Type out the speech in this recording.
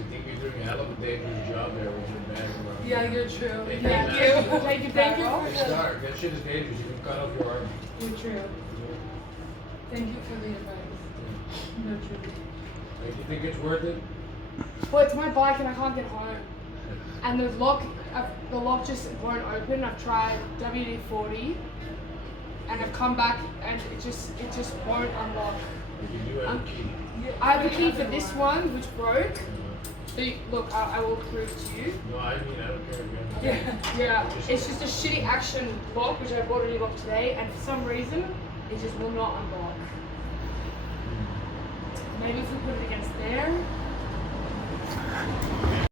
you think you're doing a hell of a dangerous job there with your bag around. Yeah, you're true. Thank Thank you. you. Thank you. Thank you for for Hey, the. Star, that shit is dangerous. You can cut off your arm. You're true. Thank you for the advice. No, truly. Like, you think it's worth it? Well, it's my bike and I can't get home. And the lock just won't open. I've tried WD-40 and I've come back and it just won't unlock. Like, you do have a key. I have the key for this one, which broke. So look, I will prove to you. No, I mean, I don't care, man. Yeah, it's just a shitty action lock, which I bought a new lock today, and for some reason, it just will not unlock. Maybe if we put it against there.